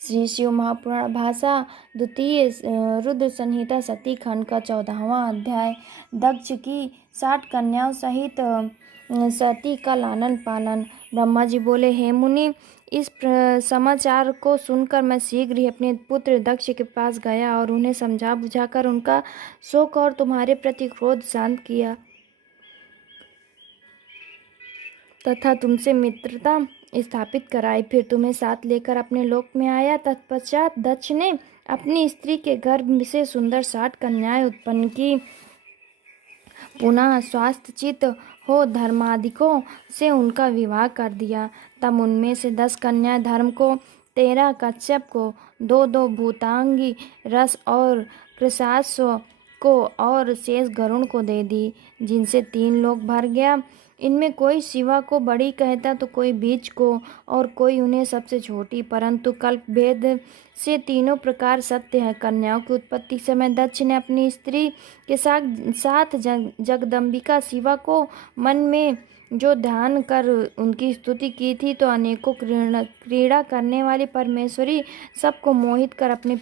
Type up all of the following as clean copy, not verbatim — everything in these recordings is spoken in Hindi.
श्री शिव महापुराण भाषा द्वितीय रुद्र संहिता सती खंड का 14वां अध्याय। दक्ष की 60 कन्याओं सहित सती का लालन पालन। ब्रह्मा जी बोले, हे मुनि, इस समाचार को सुनकर मैं शीघ्र ही अपने पुत्र दक्ष के पास गया और उन्हें समझा बुझाकर उनका शोक और तुम्हारे प्रति क्रोध शांत किया तथा तुमसे मित्रता स्थापित कराई। फिर तुम्हें साथ लेकर अपने लोक में आया। तत्पश्चात दक्ष ने अपनी स्त्री के गर्भ से सुंदर 60 कन्याएं उत्पन्न की। पुनः स्वास्थ्यचित हो धर्मादिकों से उनका विवाह कर दिया। तब उनमें से 10 कन्याएं धर्म को, 13 कश्यप को, 2 भूतांगी रस और कृशाश्व को और शेष गरुण को दे दी, जिनसे 3 लोक भर गया। इनमें कोई शिवा को बड़ी कहता तो कोई बीच को और कोई उन्हें सबसे छोटी, परंतु कल्प भेद से तीनों प्रकार सत्य है। कन्याओं की उत्पत्ति समय दक्ष ने अपनी स्त्री के साथ जगदम्बिका शिवा को मन में जो ध्यान कर उनकी स्तुति की थी, तो अनेकों क्रीड़ा करने वाली परमेश्वरी सबको मोहित कर अपने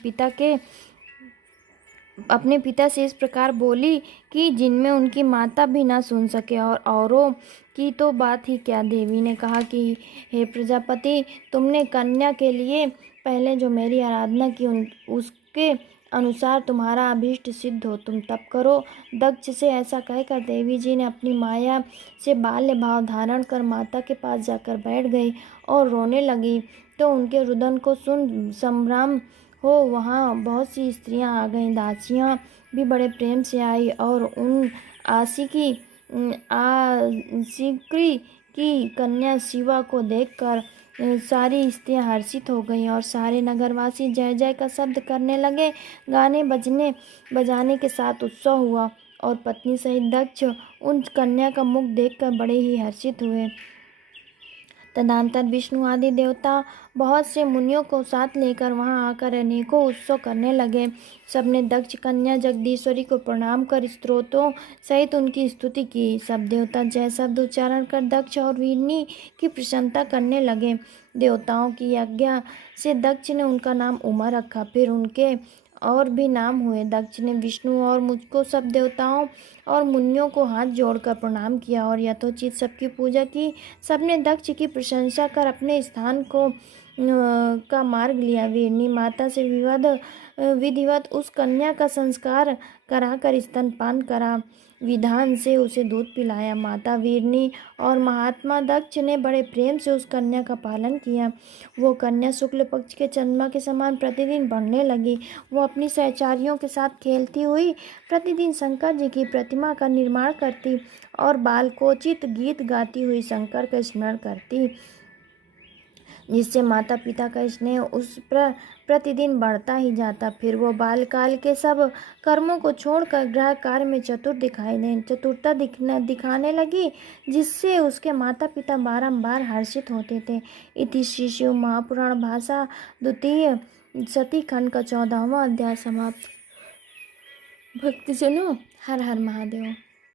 पिता से इस प्रकार बोली कि जिनमें उनकी माता भी ना सुन सके, और औरों की तो बात ही क्या। देवी ने कहा कि हे प्रजापति, तुमने कन्या के लिए पहले जो मेरी आराधना की उसके अनुसार तुम्हारा अभीष्ट सिद्ध हो, तुम तप करो। दक्ष से ऐसा कहकर देवी जी ने अपनी माया से बाल्य भाव धारण कर माता के पास जाकर बैठ गई और रोने लगी। तो उनके रुदन को सुन संभ्रम हो वहाँ बहुत सी स्त्रियां आ गईं। दासियां भी बड़े प्रेम से आई और उन आशिकी की कन्या शिवा को देखकर सारी स्त्रियां हर्षित हो गईं और सारे नगरवासी जय जय का शब्द करने लगे। गाने बजाने के साथ उत्सव हुआ और पत्नी सहित दक्ष उन कन्या का मुख देखकर बड़े ही हर्षित हुए। तदनंतर विष्णु आदि देवता बहुत से मुनियों को साथ लेकर वहां आकर अनेकों उत्सव करने लगे। सबने दक्ष कन्या जगदीश्वरी को प्रणाम कर स्तोत्रों सहित उनकी स्तुति की। सब देवता जय शब्द उच्चारण कर दक्ष और वीरनी की प्रशंसा करने लगे। देवताओं की आज्ञा से दक्ष ने उनका नाम उमा रखा। फिर उनके और भी नाम हुए। दक्ष ने विष्णु और मुझको सब देवताओं और मुनियों को हाथ जोड़कर प्रणाम किया और यथोचित सबकी पूजा की। सबने दक्ष की प्रशंसा कर अपने स्थान का मार्ग लिया। वीरनी माता से विधिवत उस कन्या का संस्कार कराकर स्तनपान करा, विधान से उसे दूध पिलाया। माता वीरनी और महात्मा दक्ष ने बड़े प्रेम से उस कन्या का पालन किया। वो कन्या शुक्ल पक्ष के चंद्रमा के समान प्रतिदिन बढ़ने लगी। वो अपनी सहचारियों के साथ खेलती हुई प्रतिदिन शंकर जी की प्रतिमा का निर्माण करती और बालकोचित गीत गाती हुई शंकर का स्मरण करती, जिससे माता पिता का स्नेह उस पर प्रतिदिन बढ़ता ही जाता। फिर वो बालकाल के सब कर्मों को छोड़कर गृह कार्य में चतुरता दिखाने लगी, जिससे उसके माता पिता बारंबार हर्षित होते थे। इति श्री शिव महापुराण भाषा द्वितीय सती खंड का 14वां अध्याय समाप्त। भक्तजनों, हर हर महादेव।